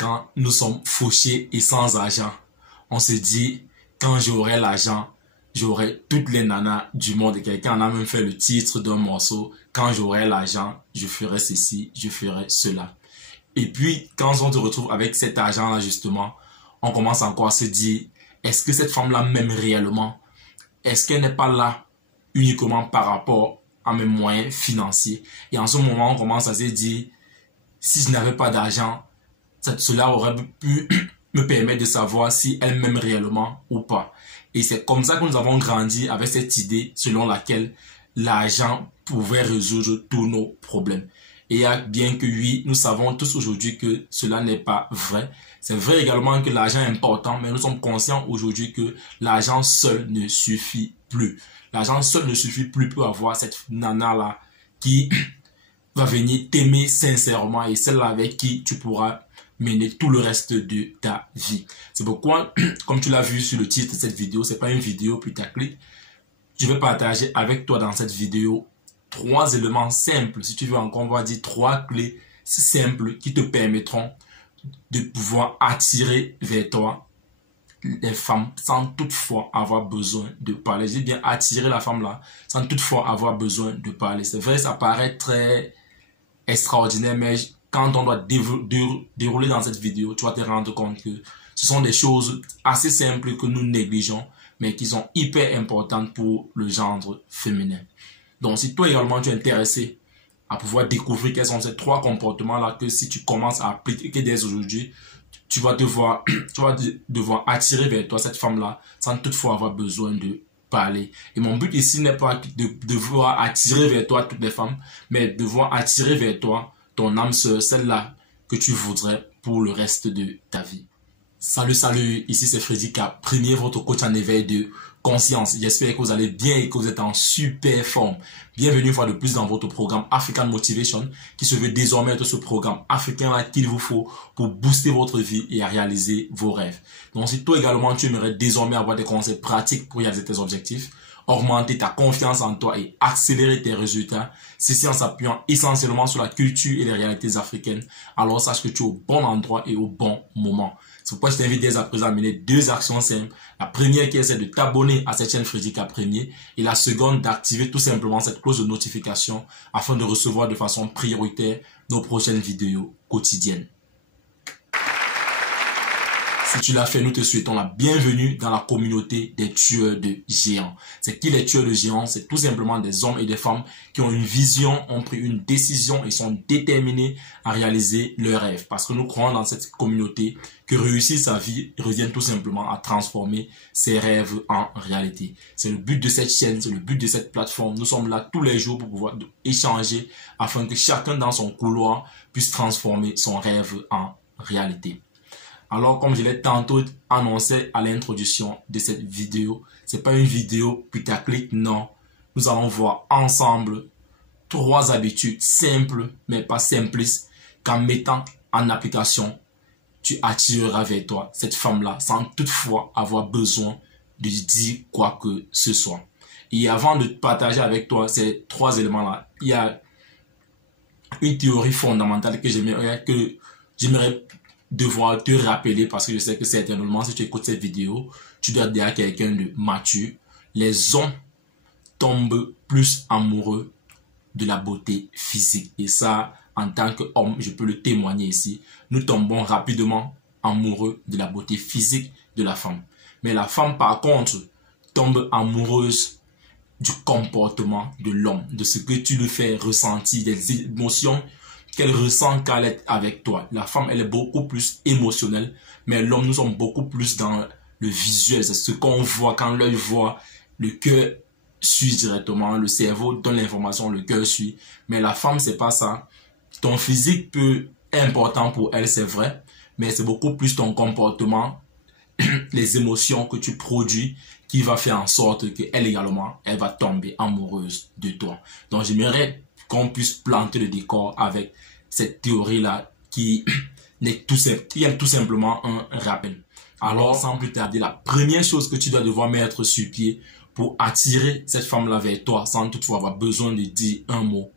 quand nous sommes fauchés et sans argent, on se dit, quand j'aurai l'argent, j'aurai toutes les nanas du monde. Et quelqu'un en a même fait le titre d'un morceau, quand j'aurai l'argent, je ferai ceci, je ferai cela. Et puis, quand on se retrouve avec cet argent-là, justement, on commence encore à se dire, est-ce que cette femme-là m'aime réellement? Est-ce qu'elle n'est pas là uniquement par rapport à mes moyens financiers? Et en ce moment, on commence à se dire, si je n'avais pas d'argent, cela aurait pu me permettre de savoir si elle m'aime réellement ou pas. Et c'est comme ça que nous avons grandi avec cette idée selon laquelle l'argent pouvait résoudre tous nos problèmes. Et bien que oui, nous savons tous aujourd'hui que cela n'est pas vrai. C'est vrai également que l'argent est important, mais nous sommes conscients aujourd'hui que l'argent seul ne suffit plus. L'argent seul ne suffit plus pour avoir cette nana-là qui va venir t'aimer sincèrement et celle avec qui tu pourras mener tout le reste de ta vie. C'est pourquoi, comme tu l'as vu sur le titre de cette vidéo, c'est pas une vidéo putaclic. Je vais partager avec toi dans cette vidéo 3 éléments simples, si tu veux encore, on va dire 3 clés simples qui te permettront de pouvoir attirer vers toi les femmes sans toutefois avoir besoin de parler. J'ai bien attirer la femme là sans toutefois avoir besoin de parler. C'est vrai, ça paraît très extraordinaire, mais quand on doit dérouler dans cette vidéo, tu vas te rendre compte que ce sont des choses assez simples que nous négligeons, mais qui sont hyper importantes pour le genre féminin. Donc, si toi également tu es intéressé à pouvoir découvrir quels sont ces 3 comportements-là que si tu commences à appliquer dès aujourd'hui, tu vas devoir attirer vers toi cette femme-là sans toutefois avoir besoin de parler. Et mon but ici n'est pas de devoir attirer vers toi toutes les femmes, mais de devoir attirer vers toi ton âme sœur, celle-là que tu voudrais pour le reste de ta vie. Salut, ici c'est Freddy Cap, premier votre coach en éveil de conscience. J'espère que vous allez bien et que vous êtes en super forme. Bienvenue une fois de plus dans votre programme African Motivation qui se veut désormais être ce programme africain-là qu'il vous faut pour booster votre vie et à réaliser vos rêves. Donc si toi également tu aimerais désormais avoir des conseils pratiques pour réaliser tes objectifs, augmenter ta confiance en toi et accélérer tes résultats, ceci en s'appuyant essentiellement sur la culture et les réalités africaines, alors sache que tu es au bon endroit et au bon moment. C'est pourquoi je t'invite dès à présent à mener 2 actions simples. La première qui est celle de t'abonner à cette chaîne Freddy Cap Premier et la seconde d'activer tout simplement cette cloche de notification afin de recevoir de façon prioritaire nos prochaines vidéos quotidiennes. Si tu l'as fait, nous te souhaitons la bienvenue dans la communauté des tueurs de géants. C'est qui les tueurs de géants? C'est tout simplement des hommes et des femmes qui ont une vision, ont pris une décision et sont déterminés à réaliser leurs rêves. Parce que nous croyons dans cette communauté que réussir sa vie revient tout simplement à transformer ses rêves en réalité. C'est le but de cette chaîne, c'est le but de cette plateforme. Nous sommes là tous les jours pour pouvoir échanger afin que chacun dans son couloir puisse transformer son rêve en réalité. Alors, comme je l'ai tantôt annoncé à l'introduction de cette vidéo, c'est pas une vidéo putaclic, non. Nous allons voir ensemble 3 habitudes simples, mais pas simplistes, qu'en mettant en application, tu attireras vers toi cette femme-là sans toutefois avoir besoin de dire quoi que ce soit. Et avant de partager avec toi ces 3 éléments-là, il y a une théorie fondamentale que j'aimerais devoir te rappeler, parce que je sais que certainement si tu écoutes cette vidéo, tu dois dire à quelqu'un de mature. Les hommes tombent plus amoureux de la beauté physique. Et ça, en tant qu'homme, je peux le témoigner ici. Nous tombons rapidement amoureux de la beauté physique de la femme. Mais la femme, par contre, tombe amoureuse du comportement de l'homme, de ce que tu lui fais ressentir, des émotions qu'elle ressent quand elle est avec toi. La femme, elle est beaucoup plus émotionnelle, mais l'homme, nous sommes beaucoup plus dans le visuel. C'est ce qu'on voit quand l'œil voit, le cœur suit directement, le cerveau donne l'information, le cœur suit. Mais la femme, c'est pas ça. Ton physique est important pour elle, c'est vrai, mais c'est beaucoup plus ton comportement, les émotions que tu produis qui va faire en sorte qu'elle également, elle va tomber amoureuse de toi. Donc, j'aimerais qu'on puisse planter le décor avec cette théorie-là qui est tout simplement un rappel. Alors, sans plus tarder, la première chose que tu dois devoir mettre sur pied pour attirer cette femme-là vers toi sans toutefois avoir besoin de dire un mot,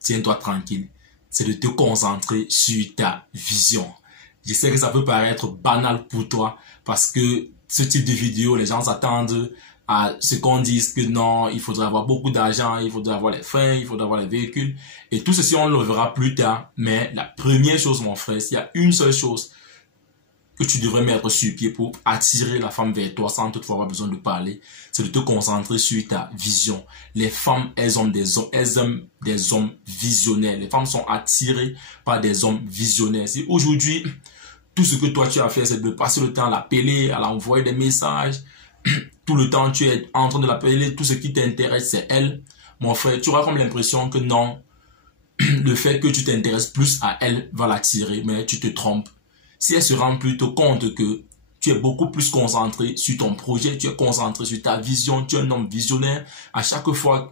tiens-toi tranquille, c'est de te concentrer sur ta vision. Je sais que ça peut paraître banal pour toi parce que ce type de vidéo, les gens s'attendent à ce qu'on dise que non, il faudrait avoir beaucoup d'argent, il faudrait avoir les freins, il faudrait avoir les véhicules. Et tout ceci, on le verra plus tard. Mais la première chose, mon frère, s'il y a une seule chose que tu devrais mettre sur pied pour attirer la femme vers toi sans toutefois avoir besoin de parler, c'est de te concentrer sur ta vision. Les femmes, elles aiment des hommes visionnaires. Les femmes sont attirées par des hommes visionnaires. Si aujourd'hui, tout ce que toi tu as fait, c'est de passer le temps à l'appeler, à l'envoyer des messages, tout le temps tu es en train de l'appeler, tout ce qui t'intéresse c'est elle, mon frère, tu auras comme l'impression que non, le fait que tu t'intéresses plus à elle va l'attirer, mais tu te trompes. Si elle se rend plutôt compte que tu es beaucoup plus concentré sur ton projet, tu es concentré sur ta vision, tu es un homme visionnaire, à chaque fois,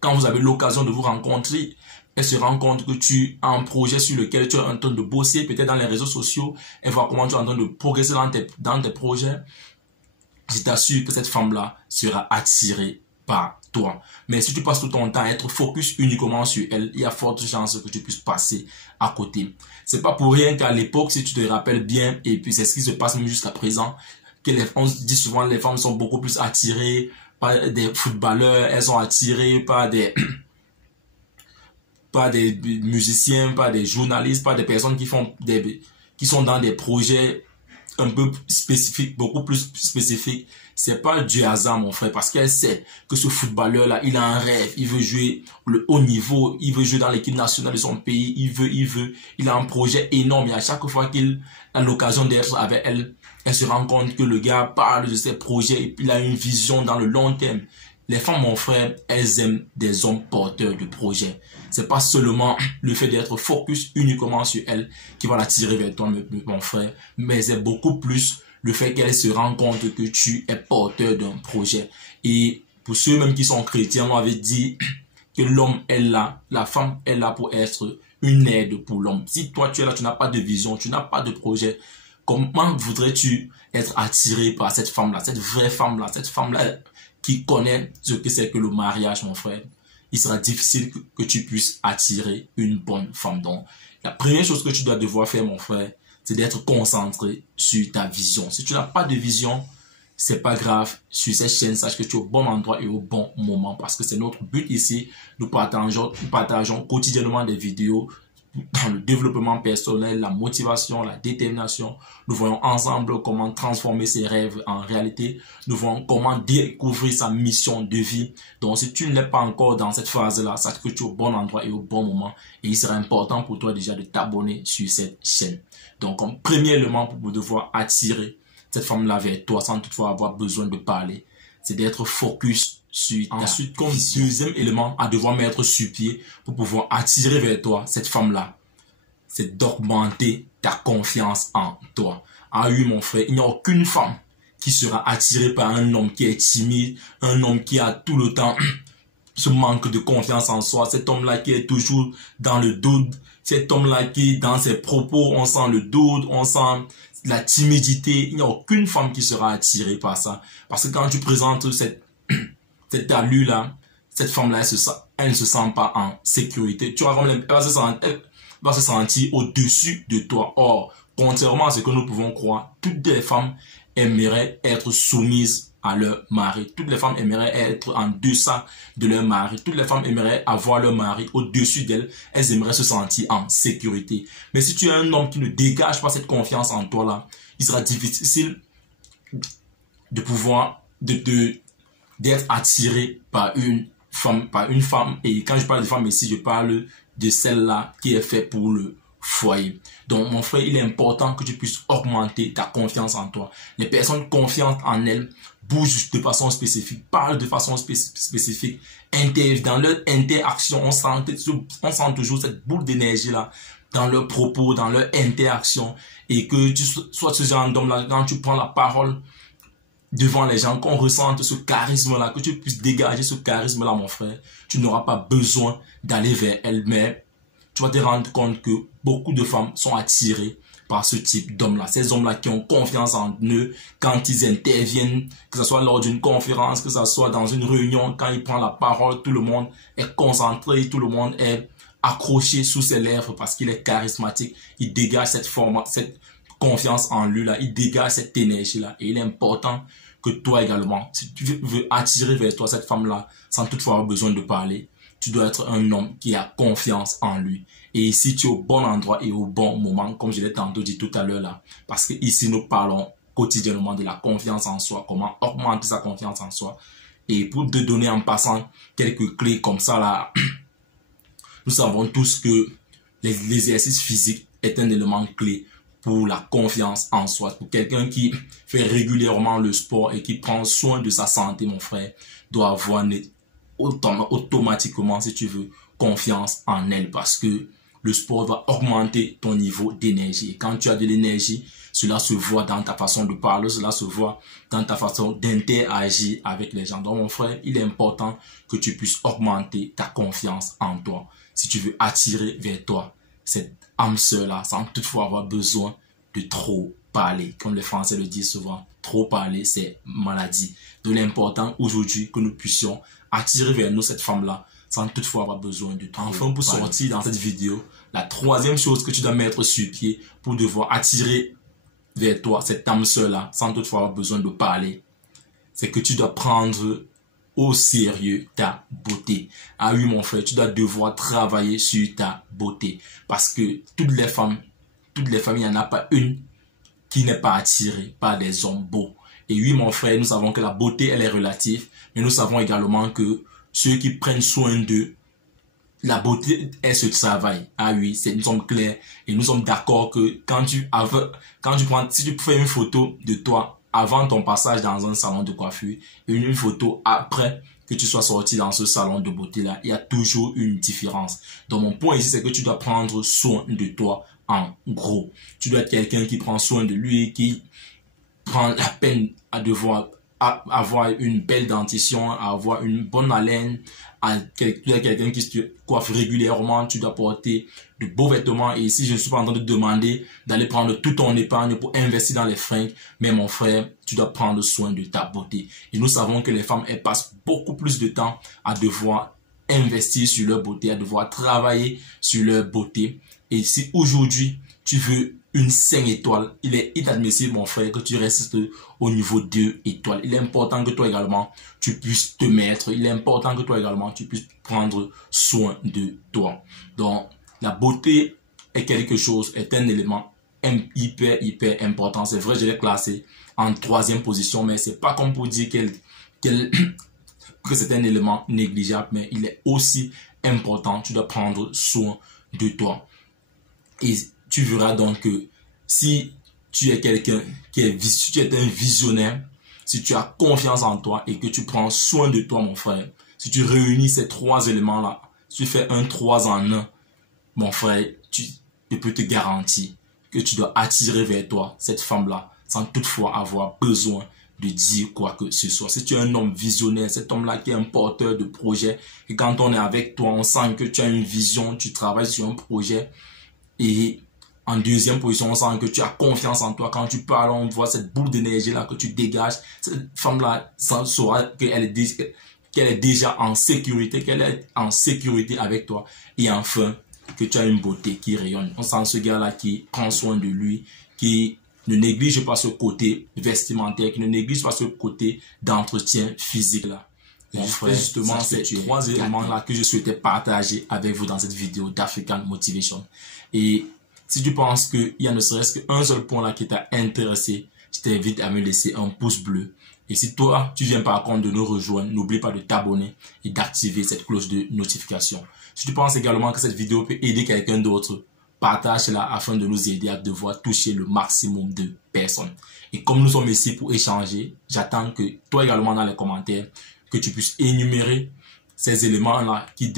quand vous avez l'occasion de vous rencontrer, elle se rend compte que tu as un projet sur lequel tu es en train de bosser, peut-être dans les réseaux sociaux, elle voit comment tu es en train de progresser dans tes projets. Je t'assure que cette femme-là sera attirée par toi. Mais si tu passes tout ton temps à être focus uniquement sur elle, il y a forte chance que tu puisses passer à côté. C'est pas pour rien qu'à l'époque, si tu te rappelles bien, et puis c'est ce qui se passe même jusqu'à présent, que on dit souvent que les femmes sont beaucoup plus attirées par des footballeurs, elles sont attirées par des musiciens, par des journalistes, par des personnes qui sont dans des projets un peu spécifique, beaucoup plus spécifique. C'est pas du hasard, mon frère, parce qu'elle sait que ce footballeur-là, il a un rêve, il veut jouer le haut niveau, il veut jouer dans l'équipe nationale de son pays, il a un projet énorme et à chaque fois qu'il a l'occasion d'être avec elle, elle se rend compte que le gars parle de ses projets et il a une vision dans le long terme. Les femmes, mon frère, elles aiment des hommes porteurs de projets. C'est pas seulement le fait d'être focus uniquement sur elle qui va l'attirer vers toi, mon frère, mais c'est beaucoup plus le fait qu'elle se rend compte que tu es porteur d'un projet. Et pour ceux même qui sont chrétiens, on avait dit que l'homme est là, la femme est là pour être une aide pour l'homme. Si toi tu es là, tu n'as pas de vision, tu n'as pas de projet, comment voudrais-tu être attiré par cette femme-là, cette vraie femme-là, cette femme-là qui connaît ce que c'est que le mariage, mon frère? Il sera difficile que tu puisses attirer une bonne femme. Donc, la première chose que tu dois devoir faire, mon frère, c'est d'être concentré sur ta vision. Si tu n'as pas de vision, c'est pas grave. Sur cette chaîne, sache que tu es au bon endroit et au bon moment parce que c'est notre but ici. Nous partageons quotidiennement des vidéos dans le développement personnel, la motivation, la détermination. Nous voyons ensemble comment transformer ses rêves en réalité. Nous voyons comment découvrir sa mission de vie. Donc, si tu n'es pas encore dans cette phase-là, sache que tu es au bon endroit et au bon moment. Et il sera important pour toi déjà de t'abonner sur cette chaîne. Donc, comme premier élément pour devoir attirer cette femme-là vers toi sans toutefois avoir besoin de parler, c'est d'être focus sur ta Ensuite, comme deuxième élément à devoir mettre sur pied pour pouvoir attirer vers toi cette femme-là, c'est d'augmenter ta confiance en toi. Ah oui, mon frère, il n'y a aucune femme qui sera attirée par un homme qui est timide, un homme qui a tout le temps ce manque de confiance en soi, cet homme-là qui est toujours dans le doute, cet homme-là qui, dans ses propos, on sent le doute, on sent la timidité. Il n'y a aucune femme qui sera attirée par ça. Parce que quand tu présentes cette allure-là, cette femme-là, elle ne se sent pas en sécurité. Tu vois, elle va se sentir au-dessus de toi. Or, contrairement à ce que nous pouvons croire, toutes les femmes aimeraient être soumises à leur mari. Toutes les femmes aimeraient être en deçà de leur mari. Toutes les femmes aimeraient avoir leur mari au-dessus d'elles. Elles aimeraient se sentir en sécurité. Mais si tu es un homme qui ne dégage pas cette confiance en toi là, il sera difficile de pouvoir d'être attiré par une femme. Et quand je parle de femme ici, je parle de celle-là qui est faite pour le foyer. Donc, mon frère, il est important que tu puisses augmenter ta confiance en toi. Les personnes confiantes en elles bougent de façon spécifique, parlent de façon spécifique, dans leur interaction, on sent toujours cette boule d'énergie-là dans leurs propos, dans leur interaction, et que tu sois ce genre d'homme-là, quand tu prends la parole devant les gens, qu'on ressente ce charisme-là, que tu puisses dégager ce charisme-là, mon frère, tu n'auras pas besoin d'aller vers elle, mais tu vas te rendre compte que beaucoup de femmes sont attirées par ce type d'hommes-là. Ces hommes-là qui ont confiance en eux quand ils interviennent, que ce soit lors d'une conférence, que ce soit dans une réunion, quand ils prennent la parole, tout le monde est concentré, tout le monde est accroché sous ses lèvres parce qu'il est charismatique. Il dégage cette confiance en lui là, il dégage cette énergie là. Et il est important que toi également, si tu veux attirer vers toi cette femme là, sans toutefois avoir besoin de parler, tu dois être un homme qui a confiance en lui. Et ici, tu es au bon endroit et au bon moment, comme je l'ai tantôt dit tout à l'heure là. Parce que ici, nous parlons quotidiennement de la confiance en soi, comment augmenter sa confiance en soi. Et pour te donner en passant quelques clés comme ça là, nous savons tous que l'exercice physique est un élément clé pour la confiance en soi. Pour quelqu'un qui fait régulièrement le sport et qui prend soin de sa santé, mon frère, doit avoir automatiquement, si tu veux, confiance en elle, parce que le sport va augmenter ton niveau d'énergie. Et quand tu as de l'énergie, cela se voit dans ta façon de parler, cela se voit dans ta façon d'interagir avec les gens. Donc, mon frère, il est important que tu puisses augmenter ta confiance en toi. Si tu veux attirer vers toi cette âme sœur-là, sans toutefois avoir besoin de trop parler. Comme les Français le disent souvent, trop parler, c'est maladie. Donc, l'important aujourd'hui que nous puissions attirer vers nous cette femme-là, sans toutefois avoir besoin de trop. Enfin, pour sortir dans cette vidéo, la troisième chose que tu dois mettre sur pied pour devoir attirer vers toi cette âme sœur-là, sans toutefois avoir besoin de parler, c'est que tu dois prendre au sérieux ta beauté. Ah oui, mon frère, tu dois devoir travailler sur ta beauté. Parce que toutes les femmes, il n'y en a pas une qui n'est pas attirée par des hommes beaux. Et oui, mon frère, nous savons que la beauté, elle est relative, mais nous savons également que ceux qui prennent soin d'eux, la beauté est ce travail. Ah oui, nous sommes clairs et nous sommes d'accord que si tu fais une photo de toi avant ton passage dans un salon de coiffure et une photo après que tu sois sorti dans ce salon de beauté là, il y a toujours une différence. Donc mon point ici, c'est que tu dois prendre soin de toi en gros. Tu dois être quelqu'un qui prend soin de lui, qui prend la peine à devoir avoir une belle dentition, à avoir une bonne haleine, tu es quelqu'un qui se coiffe régulièrement, tu dois porter de beaux vêtements. Et ici, je ne suis pas en train de te demander d'aller prendre toute ton épargne pour investir dans les fringues, mais mon frère, tu dois prendre soin de ta beauté. Et nous savons que les femmes, elles passent beaucoup plus de temps à devoir investir sur leur beauté, à devoir travailler sur leur beauté. Et si aujourd'hui, tu veux une 5 étoiles, il est inadmissible, mon frère, que tu restes au niveau 2 étoiles. Il est important que toi également, tu puisses te mettre. Il est important que toi également, tu puisses prendre soin de toi. Donc, la beauté est quelque chose, est un élément hyper important. C'est vrai, je l'ai classé en 3e position, mais c'est pas comme pour dire que c'est un élément négligeable, mais il est aussi important. Tu dois prendre soin de toi. Et tu verras donc que si tu es quelqu'un si tu es un visionnaire, si tu as confiance en toi et que tu prends soin de toi, mon frère, si tu réunis ces 3 éléments-là, si tu fais un 3 en 1, mon frère, je peux te garantir que tu dois attirer vers toi cette femme-là sans toutefois avoir besoin de dire quoi que ce soit. Si tu es un homme visionnaire, cet homme-là qui est un porteur de projet, et quand on est avec toi, on sent que tu as une vision, tu travailles sur un projet. Et en 2e position, on sent que tu as confiance en toi. Quand tu parles, on voit cette boule d'énergie là que tu dégages. Cette femme-là saura qu'elle est déjà en sécurité, qu'elle est en sécurité avec toi. Et enfin, que tu as une beauté qui rayonne. On sent ce gars-là qui prend soin de lui, qui ne néglige pas ce côté vestimentaire, qui ne néglige pas ce côté d'entretien physique là. Justement, c'est 3 éléments-là que je souhaitais partager avec vous dans cette vidéo d'African Motivation. Et si tu penses qu'il y a ne serait-ce qu'un seul point là qui t'a intéressé, je t'invite à me laisser un pouce bleu. Et si toi, tu viens par contre de nous rejoindre, n'oublie pas de t'abonner et d'activer cette cloche de notification. Si tu penses également que cette vidéo peut aider quelqu'un d'autre, partage-la afin de nous aider à devoir toucher le maximum de personnes. Et comme nous sommes ici pour échanger, j'attends que toi également dans les commentaires, que tu puisses énumérer ces éléments-là qui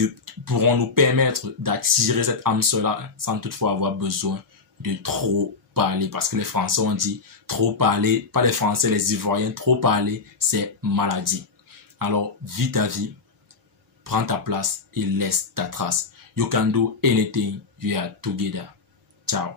pourront nous permettre d'attirer cette âme sœur-là sans toutefois avoir besoin de trop parler. Parce que les Français ont dit trop parler, pas les Français, les Ivoiriens, trop parler, c'est maladie. Alors, vis ta vie, prends ta place et laisse ta trace. You can do anything, you are together. Ciao.